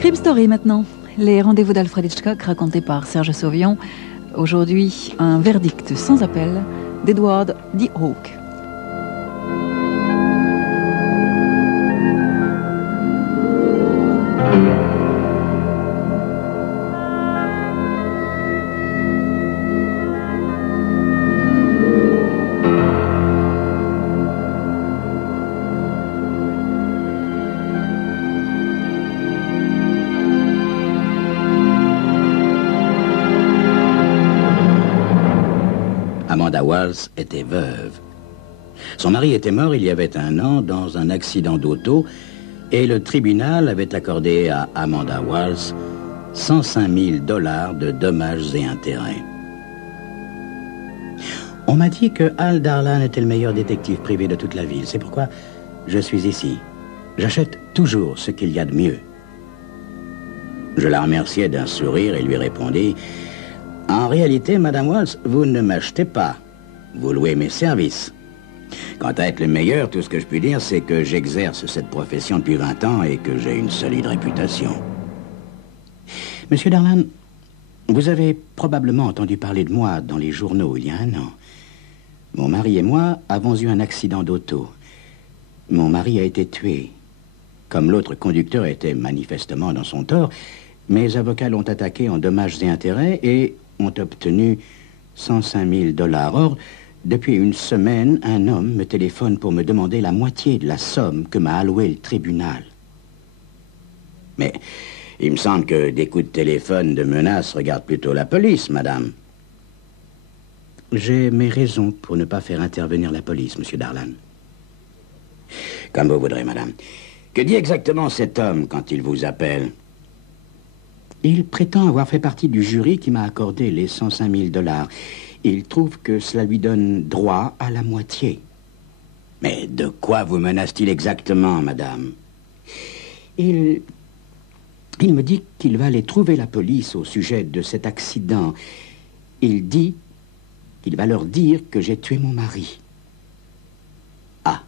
Crime Story maintenant. Les rendez-vous d'Alfred Hitchcock racontés par Serge Sauvion. Aujourd'hui, un verdict sans appel d'Edward D. Hawke. Amanda Walsh était veuve. Son mari était mort il y avait 1 an dans un accident d'auto et le tribunal avait accordé à Amanda Walsh 105 000 $ de dommages et intérêts. On m'a dit que Hal Darlan était le meilleur détective privé de toute la ville. C'est pourquoi je suis ici. J'achète toujours ce qu'il y a de mieux. Je la remerciai d'un sourire et lui répondis: en réalité, Madame Walsh, vous ne m'achetez pas. Vous louez mes services. Quant à être le meilleur, tout ce que je puis dire, c'est que j'exerce cette profession depuis 20 ans et que j'ai une solide réputation. Monsieur Darlan, vous avez probablement entendu parler de moi dans les journaux il y a 1 an. Mon mari et moi avons eu un accident d'auto. Mon mari a été tué. Comme l'autre conducteur était manifestement dans son tort, mes avocats l'ont attaqué en dommages et intérêts et ont obtenu 105 000 $. Or, depuis 1 semaine, un homme me téléphone pour me demander la moitié de la somme que m'a allouée le tribunal. Mais il me semble que des coups de téléphone de menaces regardent plutôt la police, madame. J'ai mes raisons pour ne pas faire intervenir la police, monsieur Darlan. Comme vous voudrez, madame. Que dit exactement cet homme quand il vous appelle ? Il prétend avoir fait partie du jury qui m'a accordé les 105 000 $. Il trouve que cela lui donne droit à la moitié. Mais de quoi vous menace-t-il exactement, madame ? Il me dit qu'il va aller trouver la police au sujet de cet accident. Il dit qu'il va leur dire que j'ai tué mon mari. Ah.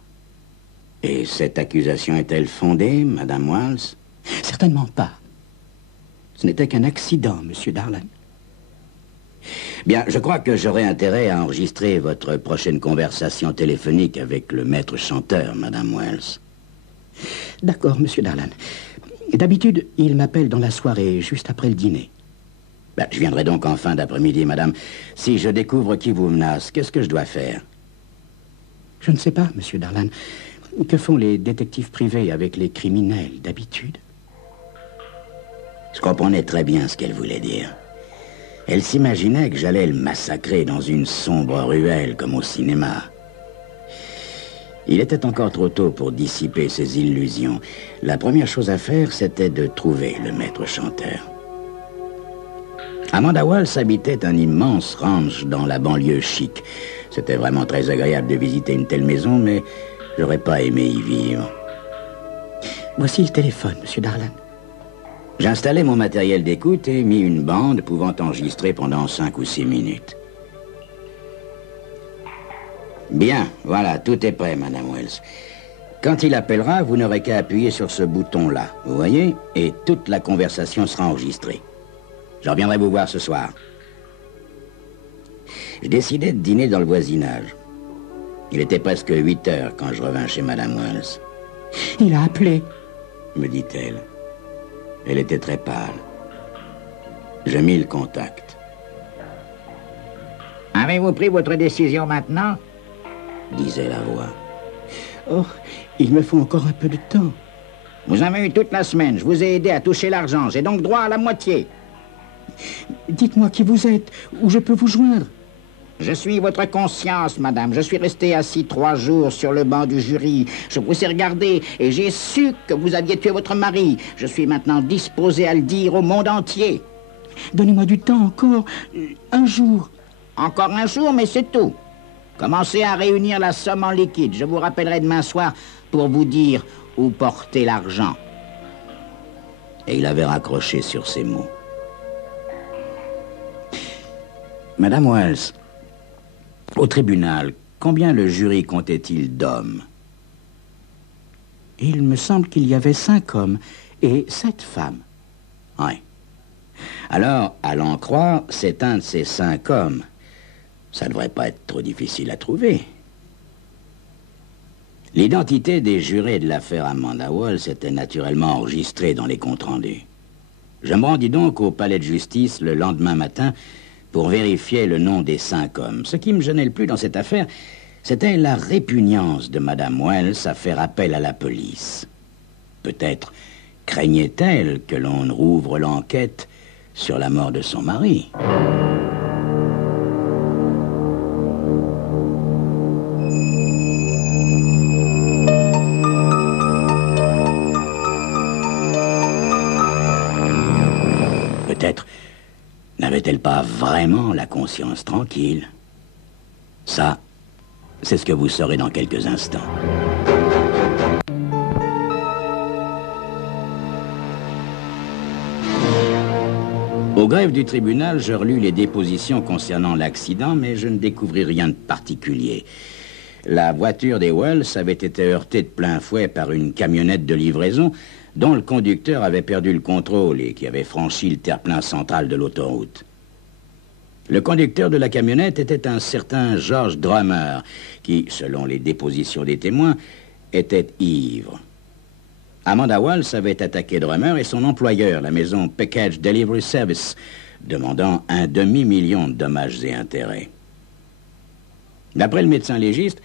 Et cette accusation est-elle fondée, madame Walsh ? Certainement pas. Ce n'était qu'un accident, monsieur Darlan. Bien, je crois que j'aurai intérêt à enregistrer votre prochaine conversation téléphonique avec le maître chanteur, madame Walsh. D'accord, monsieur Darlan. D'habitude, il m'appelle dans la soirée, juste après le dîner. Ben, je viendrai donc en fin d'après-midi, madame. Si je découvre qui vous menace, qu'est-ce que je dois faire ? Je ne sais pas, monsieur Darlan. Que font les détectives privés avec les criminels, d'habitude ? Je comprenais très bien ce qu'elle voulait dire. Elle s'imaginait que j'allais le massacrer dans une sombre ruelle comme au cinéma. Il était encore trop tôt pour dissiper ses illusions. La première chose à faire, c'était de trouver le maître chanteur. Amanda Walsh habitait un immense ranch dans la banlieue chic. C'était vraiment très agréable de visiter une telle maison, mais j'aurais pas aimé y vivre. Voici le téléphone, monsieur Darlan. J'installai mon matériel d'écoute et mis une bande pouvant enregistrer pendant 5 ou 6 minutes. Bien, voilà, tout est prêt, madame Walsh. Quand il appellera, vous n'aurez qu'à appuyer sur ce bouton-là, vous voyez, et toute la conversation sera enregistrée. Je reviendrai vous voir ce soir. Je décidai de dîner dans le voisinage. Il était presque 8 heures quand je revins chez madame Walsh. Il a appelé, me dit-elle. Elle était très pâle. Je mis le contact. Avez-vous pris votre décision maintenant ? Disait la voix. Oh, il me faut encore un peu de temps. Vous avez eu toute la semaine. Je vous ai aidé à toucher l'argent. J'ai donc droit à la moitié. Dites-moi qui vous êtes, où je peux vous joindre. Je suis votre conscience, madame. Je suis resté assis 3 jours sur le banc du jury. Je vous ai regardé et j'ai su que vous aviez tué votre mari. Je suis maintenant disposé à le dire au monde entier. Donnez-moi du temps encore, 1 jour. Encore 1 jour, mais c'est tout. Commencez à réunir la somme en liquide. Je vous rappellerai demain soir pour vous dire où porter l'argent. Et il avait raccroché sur ces mots. Madame Walsh, au tribunal, combien le jury comptait-il d'hommes ? Il me semble qu'il y avait 5 hommes et 7 femmes. Oui. Alors, à l'en croire, c'est un de ces 5 hommes. Ça ne devrait pas être trop difficile à trouver. L'identité des jurés de l'affaire Amanda Walls était naturellement enregistrée dans les comptes rendus. Je me rendis donc au palais de justice le lendemain matin pour vérifier le nom des 5 hommes. Ce qui me gênait le plus dans cette affaire, c'était la répugnance de Madame Wells à faire appel à la police. Peut-être craignait-elle que l'on rouvre l'enquête sur la mort de son mari. Peut-être n'avait-elle pas vraiment la conscience tranquille. Ça, c'est ce que vous saurez dans quelques instants. Au greffe du tribunal, je relus les dépositions concernant l'accident, mais je ne découvris rien de particulier. La voiture des Wells avait été heurtée de plein fouet par une camionnette de livraison dont le conducteur avait perdu le contrôle et qui avait franchi le terre-plein central de l'autoroute. Le conducteur de la camionnette était un certain George Drummer, qui, selon les dépositions des témoins, était ivre. Amanda Walls avait attaqué Drummer et son employeur, la maison Package Delivery Service, demandant un demi-million de dommages et intérêts. D'après le médecin légiste,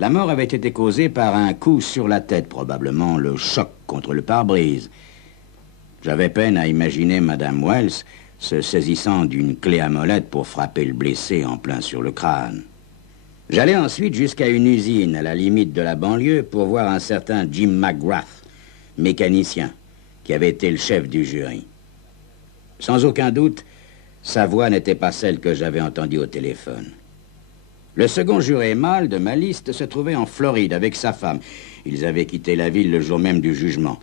la mort avait été causée par un coup sur la tête, probablement le choc contre le pare-brise. J'avais peine à imaginer Madame Wells se saisissant d'une clé à molette pour frapper le blessé en plein sur le crâne. J'allai ensuite jusqu'à une usine à la limite de la banlieue pour voir un certain Jim McGrath, mécanicien, qui avait été le chef du jury. Sans aucun doute, sa voix n'était pas celle que j'avais entendue au téléphone. Le second juré mâle de ma liste se trouvait en Floride avec sa femme. Ils avaient quitté la ville le jour même du jugement.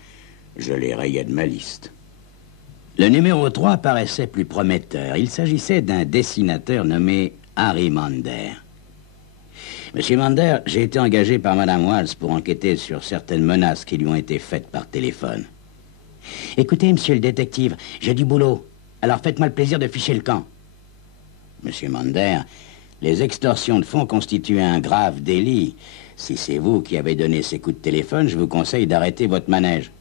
Je les rayais de ma liste. Le numéro 3 paraissait plus prometteur. Il s'agissait d'un dessinateur nommé Harry Mander. Monsieur Mander, j'ai été engagé par Madame Walls pour enquêter sur certaines menaces qui lui ont été faites par téléphone. Écoutez, monsieur le détective, j'ai du boulot. Alors faites-moi le plaisir de ficher le camp. Monsieur Mander, les extorsions de fonds constituent un grave délit. Si c'est vous qui avez donné ces coups de téléphone, je vous conseille d'arrêter votre manège.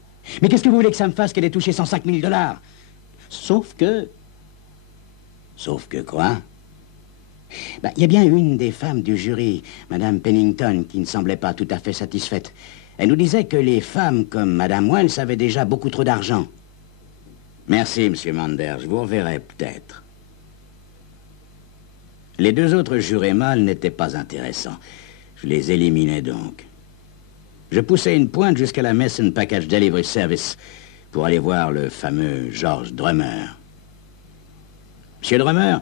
Mais qu'est-ce que vous voulez que ça me fasse qu'elle ait touché 105 000 $? Sauf que... Sauf que quoi? Il y a bien une des femmes du jury, Madame Pennington, qui ne semblait pas tout à fait satisfaite. Elle nous disait que les femmes comme Madame Wells avaient déjà beaucoup trop d'argent. Merci, Monsieur Mander, je vous reverrai peut-être. Les 2 autres jurés mâles n'étaient pas intéressants. Je les éliminais donc. Je poussai une pointe jusqu'à la Mason Package Delivery Service pour aller voir le fameux George Drummer. Monsieur Drummer,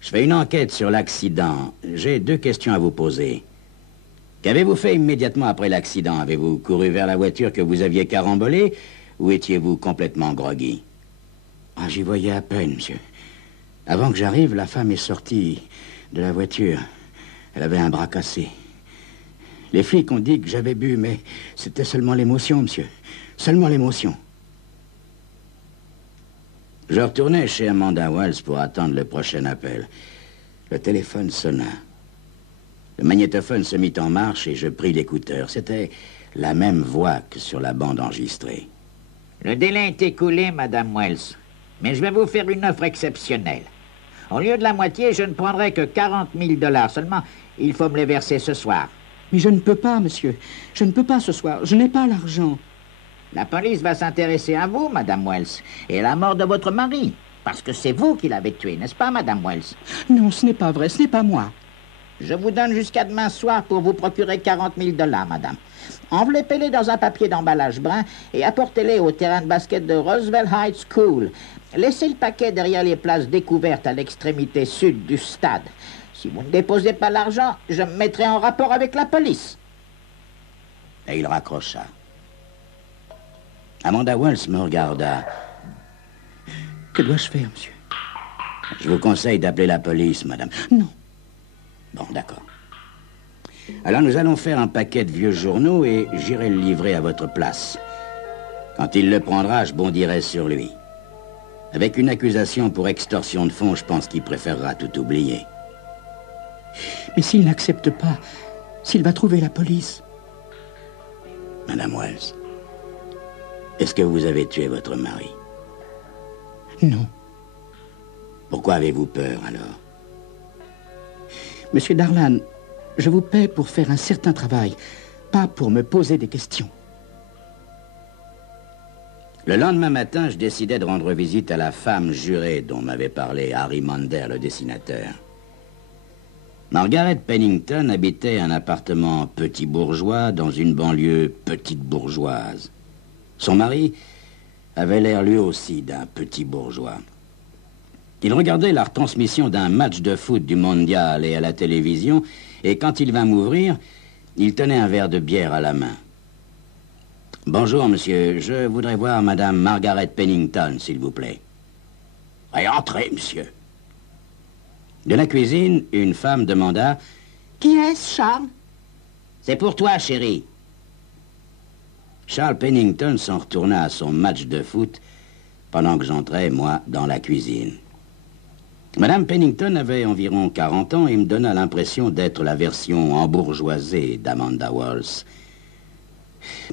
je fais une enquête sur l'accident. J'ai 2 questions à vous poser. Qu'avez-vous fait immédiatement après l'accident? Avez-vous couru vers la voiture que vous aviez carambolée ou étiez-vous complètement groggy? Ah, j'y voyais à peine, monsieur. Avant que j'arrive, la femme est sortie de la voiture. Elle avait un bras cassé. Les flics ont dit que j'avais bu, mais c'était seulement l'émotion, monsieur. Seulement l'émotion. Je retournai chez Amanda Walls pour attendre le prochain appel. Le téléphone sonna. Le magnétophone se mit en marche et je pris l'écouteur. C'était la même voix que sur la bande enregistrée. Le délai est écoulé, Madame Wells. Mais je vais vous faire une offre exceptionnelle. Au lieu de la moitié, je ne prendrai que 40 000 $. Seulement, il faut me les verser ce soir. Mais je ne peux pas, monsieur. Je ne peux pas ce soir. Je n'ai pas l'argent. La police va s'intéresser à vous, Madame Wells, et à la mort de votre mari. Parce que c'est vous qui l'avez tué, n'est-ce pas, Madame Wells? Non, ce n'est pas vrai. Ce n'est pas moi. Je vous donne jusqu'à demain soir pour vous procurer 40 000 $, madame. Enveloppez-les dans un papier d'emballage brun et apportez-les au terrain de basket de Roosevelt High School. Laissez le paquet derrière les places découvertes à l'extrémité sud du stade. Si vous ne déposez pas l'argent, je me mettrai en rapport avec la police. Et il raccrocha. Amanda Wells me regarda. Que dois-je faire, monsieur? Je vous conseille d'appeler la police, madame. Non. Bon, d'accord. Alors nous allons faire un paquet de vieux journaux et j'irai le livrer à votre place. Quand il le prendra, je bondirai sur lui. Avec une accusation pour extorsion de fonds, je pense qu'il préférera tout oublier. Mais s'il n'accepte pas, s'il va trouver la police... Madame Wells, est-ce que vous avez tué votre mari? Non. Pourquoi avez-vous peur, alors? Monsieur Darlan, je vous paie pour faire un certain travail, pas pour me poser des questions. Le lendemain matin, je décidai de rendre visite à la femme jurée dont m'avait parlé Harry Mander, le dessinateur. Margaret Pennington habitait un appartement petit bourgeois dans une banlieue petite bourgeoise. Son mari avait l'air lui aussi d'un petit bourgeois. Il regardait la retransmission d'un match de foot du mondial et à la télévision, et quand il vint m'ouvrir, il tenait un verre de bière à la main. « Bonjour, monsieur. Je voudrais voir madame Margaret Pennington, s'il vous plaît. »« Entrez, monsieur. » De la cuisine, une femme demanda... « Qui est-ce, Charles ?»« C'est pour toi, chérie. » Charles Pennington s'en retourna à son match de foot pendant que j'entrais, moi, dans la cuisine. Madame Pennington avait environ 40 ans et me donna l'impression d'être la version embourgeoisée d'Amanda Walls.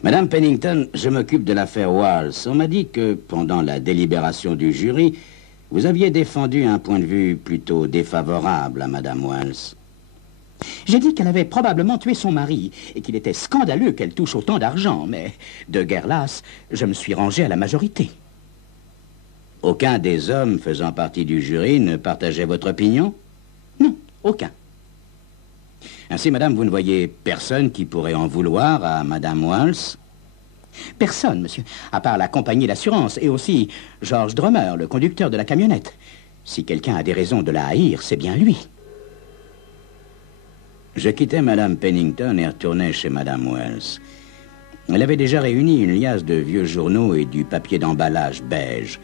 Madame Pennington, je m'occupe de l'affaire Walls. On m'a dit que, pendant la délibération du jury, vous aviez défendu un point de vue plutôt défavorable à Madame Walls. J'ai dit qu'elle avait probablement tué son mari et qu'il était scandaleux qu'elle touche autant d'argent, mais de guerre lasse, je me suis rangé à la majorité. Aucun des hommes faisant partie du jury ne partageait votre opinion? Non, aucun. Ainsi, madame, vous ne voyez personne qui pourrait en vouloir à madame Walls? Personne, monsieur, à part la compagnie d'assurance et aussi George Drummer, le conducteur de la camionnette. Si quelqu'un a des raisons de la haïr, c'est bien lui. Je quittai madame Pennington et retournai chez madame Wells. Elle avait déjà réuni une liasse de vieux journaux et du papier d'emballage beige.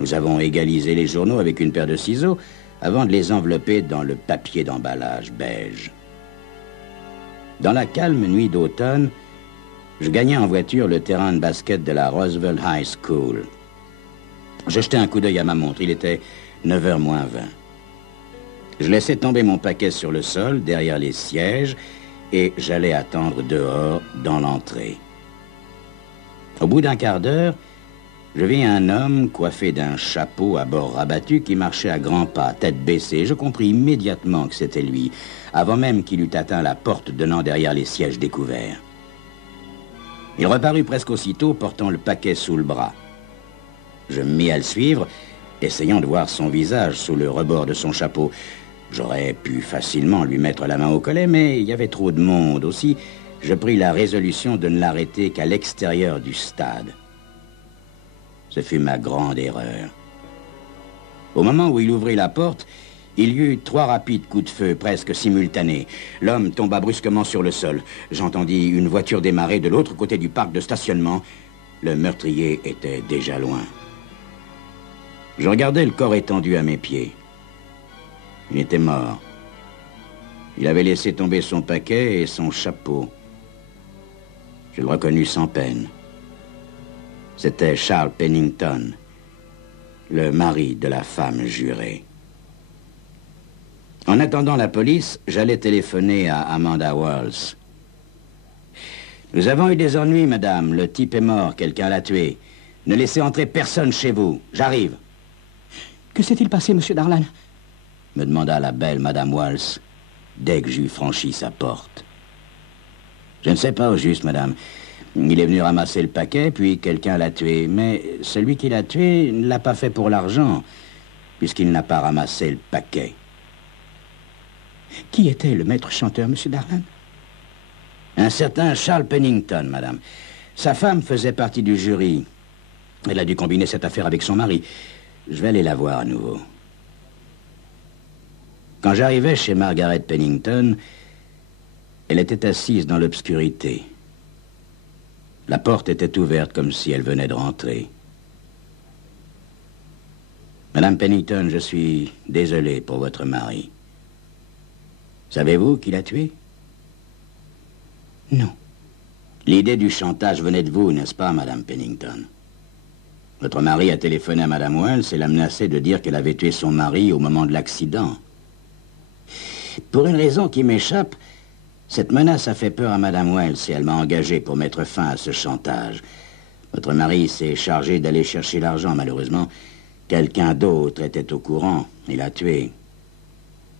Nous avons égalisé les journaux avec une paire de ciseaux avant de les envelopper dans le papier d'emballage beige. Dans la calme nuit d'automne, je gagnai en voiture le terrain de basket de la Roosevelt High School. Je jetai un coup d'œil à ma montre. Il était 9h moins 20. Je laissai tomber mon paquet sur le sol, derrière les sièges, et j'allais attendre dehors, dans l'entrée. Au bout d'un quart d'heure, je vis un homme coiffé d'un chapeau à bord rabattu qui marchait à grands pas, tête baissée. Je compris immédiatement que c'était lui, avant même qu'il eût atteint la porte donnant derrière les sièges découverts. Il reparut presque aussitôt, portant le paquet sous le bras. Je me mis à le suivre, essayant de voir son visage sous le rebord de son chapeau. J'aurais pu facilement lui mettre la main au collet, mais il y avait trop de monde. Aussi, je pris la résolution de ne l'arrêter qu'à l'extérieur du stade. Ce fut ma grande erreur. Au moment où il ouvrit la porte, il y eut 3 rapides coups de feu presque simultanés. L'homme tomba brusquement sur le sol. J'entendis une voiture démarrer de l'autre côté du parc de stationnement. Le meurtrier était déjà loin. Je regardais le corps étendu à mes pieds. Il était mort. Il avait laissé tomber son paquet et son chapeau. Je le reconnus sans peine. C'était Charles Pennington, le mari de la femme jurée. En attendant la police, j'allais téléphoner à Amanda Walls. « Nous avons eu des ennuis, madame. Le type est mort, quelqu'un l'a tué. Ne laissez entrer personne chez vous. J'arrive. » « Que s'est-il passé, monsieur Darlan ?» me demanda la belle madame Walls, dès que j'eus franchi sa porte. « Je ne sais pas au juste, madame. Il est venu ramasser le paquet, puis quelqu'un l'a tué. Mais celui qui l'a tué ne l'a pas fait pour l'argent, puisqu'il n'a pas ramassé le paquet. » Qui était le maître chanteur, monsieur Darlan? Un certain Charles Pennington, madame. Sa femme faisait partie du jury. Elle a dû combiner cette affaire avec son mari. Je vais aller la voir à nouveau. Quand j'arrivai chez Margaret Pennington, elle était assise dans l'obscurité. La porte était ouverte comme si elle venait de rentrer. « Madame Pennington, je suis désolé pour votre mari. Savez-vous qui l'a tué? » Non. L'idée du chantage venait de vous, n'est-ce pas, Madame Pennington? Votre mari a téléphoné à Madame Wells et l'a menacé de dire qu'elle avait tué son mari au moment de l'accident. Pour une raison qui m'échappe, cette menace a fait peur à Madame Wells et elle m'a engagé pour mettre fin à ce chantage. Votre mari s'est chargé d'aller chercher l'argent, malheureusement. Quelqu'un d'autre était au courant et l'a tué.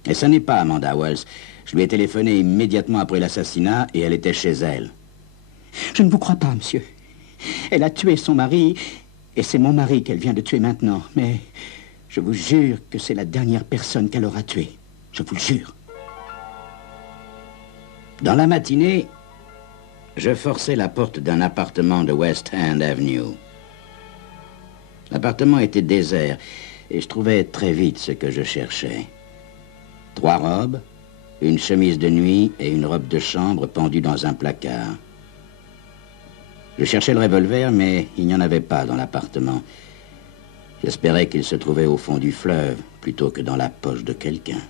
Et ce n'est pas Amanda Wells. Je lui ai téléphoné immédiatement après l'assassinat et elle était chez elle. Je ne vous crois pas, monsieur. Elle a tué son mari et c'est mon mari qu'elle vient de tuer maintenant. Mais je vous jure que c'est la dernière personne qu'elle aura tuée. Je vous le jure. Dans la matinée, je forçai la porte d'un appartement de West End Avenue. L'appartement était désert et je trouvais très vite ce que je cherchais. 3 robes, une chemise de nuit et une robe de chambre pendue dans un placard. Je cherchais le revolver, mais il n'y en avait pas dans l'appartement. J'espérais qu'il se trouvait au fond du fleuve, plutôt que dans la poche de quelqu'un.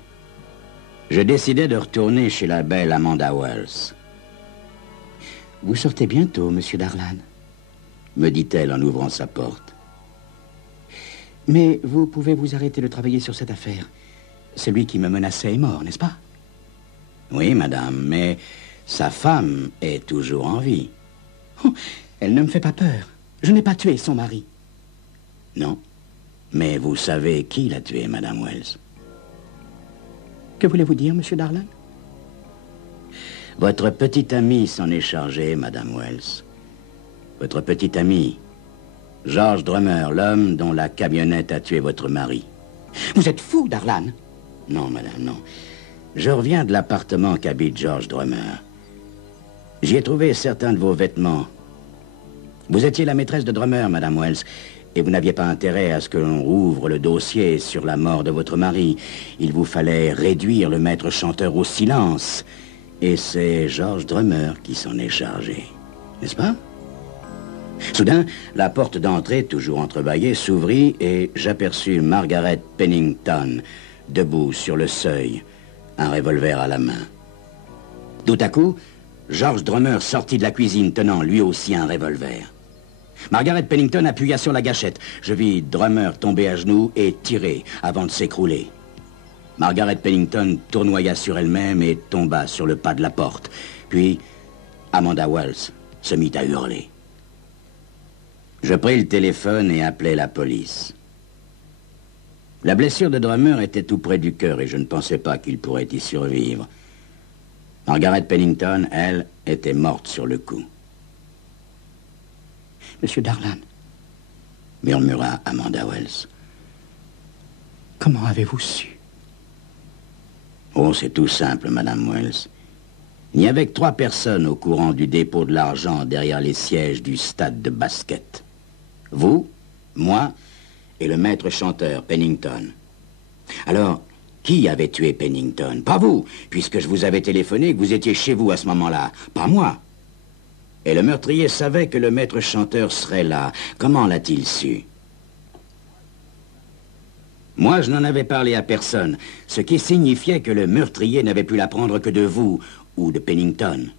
Je décidai de retourner chez la belle Amanda Wells. « Vous sortez bientôt, monsieur Darlan ?» me dit-elle en ouvrant sa porte. « Mais vous pouvez vous arrêter de travailler sur cette affaire. Celui qui me menaçait est mort, n'est-ce pas ?» Oui, madame, mais sa femme est toujours en vie. Oh, elle ne me fait pas peur. Je n'ai pas tué son mari. Non, mais vous savez qui l'a tué, madame Wells. Que voulez-vous dire, monsieur Darlan? Votre petite amie s'en est chargée, madame Wells. Votre petite amie, George Drummer, l'homme dont la camionnette a tué votre mari. Vous êtes fou, Darlan? Non, madame, non. Je reviens de l'appartement qu'habite George Drummer. J'y ai trouvé certains de vos vêtements. Vous étiez la maîtresse de Drummer, madame Wells, et vous n'aviez pas intérêt à ce que l'on rouvre le dossier sur la mort de votre mari. Il vous fallait réduire le maître chanteur au silence. Et c'est George Drummer qui s'en est chargé. N'est-ce pas? Soudain, la porte d'entrée, toujours entrebâillée, s'ouvrit et j'aperçus Margaret Pennington, debout sur le seuil, un revolver à la main. Tout à coup, George Drummer sortit de la cuisine tenant lui aussi un revolver. Margaret Pennington appuya sur la gâchette. Je vis Drummer tomber à genoux et tirer avant de s'écrouler. Margaret Pennington tournoya sur elle-même et tomba sur le pas de la porte. Puis, Amanda Wells se mit à hurler. Je pris le téléphone et appelai la police. La blessure de Drummer était tout près du cœur et je ne pensais pas qu'il pourrait y survivre. Margaret Pennington, elle, était morte sur le coup. Monsieur Darlan, murmura Amanda Wells. Comment avez-vous su? Oh, c'est tout simple, madame Wells. Il n'y avait que 3 personnes au courant du dépôt de l'argent derrière les sièges du stade de basket. Vous, moi et le maître chanteur Pennington. Alors, qui avait tué Pennington? Pas vous, puisque je vous avais téléphoné que vous étiez chez vous à ce moment-là. Pas moi. Et le meurtrier savait que le maître chanteur serait là. Comment l'a-t-il su? Moi, je n'en avais parlé à personne, ce qui signifiait que le meurtrier n'avait pu l'apprendre que de vous ou de Pennington.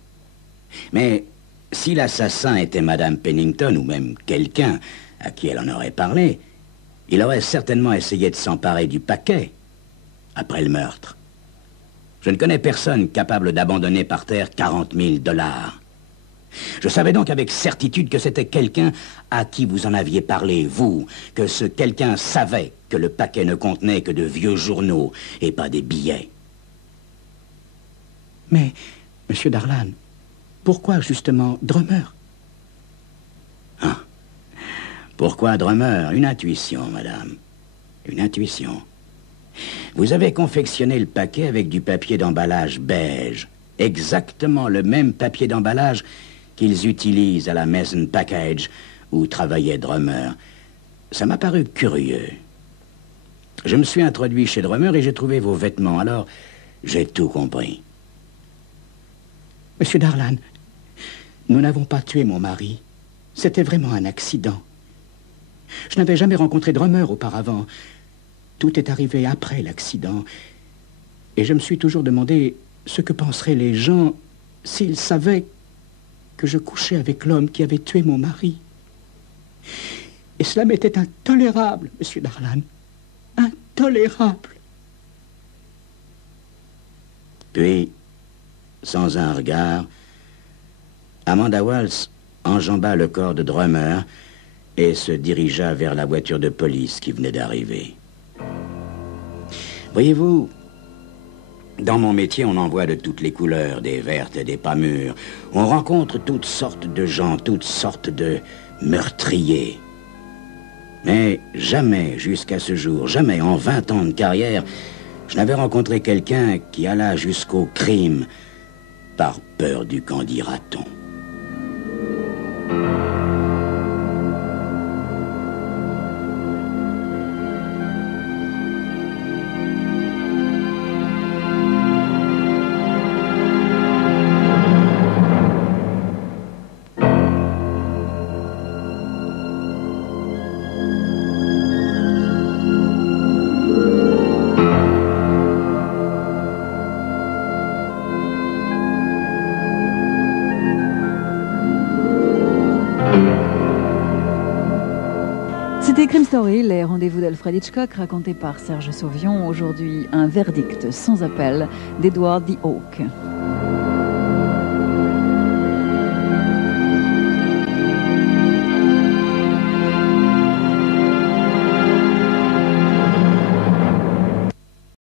Mais si l'assassin était Madame Pennington ou même quelqu'un à qui elle en aurait parlé, il aurait certainement essayé de s'emparer du paquet après le meurtre. Je ne connais personne capable d'abandonner par terre 40 000 $. Je savais donc avec certitude que c'était quelqu'un à qui vous en aviez parlé, vous, que ce quelqu'un savait que le paquet ne contenait que de vieux journaux et pas des billets. Mais, monsieur Darlan, pourquoi justement Drummer? Ah, pourquoi Drummer? Une intuition, madame. Une intuition. Vous avez confectionné le paquet avec du papier d'emballage beige. Exactement le même papier d'emballage qu'ils utilisent à la Mason Package où travaillait Drummer. Ça m'a paru curieux. Je me suis introduit chez Drummer et j'ai trouvé vos vêtements. Alors, j'ai tout compris. Monsieur Darlan, nous n'avons pas tué mon mari. C'était vraiment un accident. Je n'avais jamais rencontré Drummer auparavant. Tout est arrivé après l'accident. Et je me suis toujours demandé ce que penseraient les gens s'ils savaient que je couchais avec l'homme qui avait tué mon mari. Et cela m'était intolérable, monsieur Darlan. Intolérable. Puis, sans un regard, Amanda Walsh enjamba le corps de Drummer et se dirigea vers la voiture de police qui venait d'arriver. Voyez-vous, dans mon métier, on en voit de toutes les couleurs, des vertes et des pas mûres. On rencontre toutes sortes de gens, toutes sortes de meurtriers. Mais jamais, jusqu'à ce jour, jamais en 20 ans de carrière, je n'avais rencontré quelqu'un qui alla jusqu'au crime par peur du qu'en dira-t-on. C'était Crime Story, les rendez-vous d'Alfred Hitchcock racontés par Serge Sauvion. Aujourd'hui, un verdict sans appel d'Edward D. Hawke.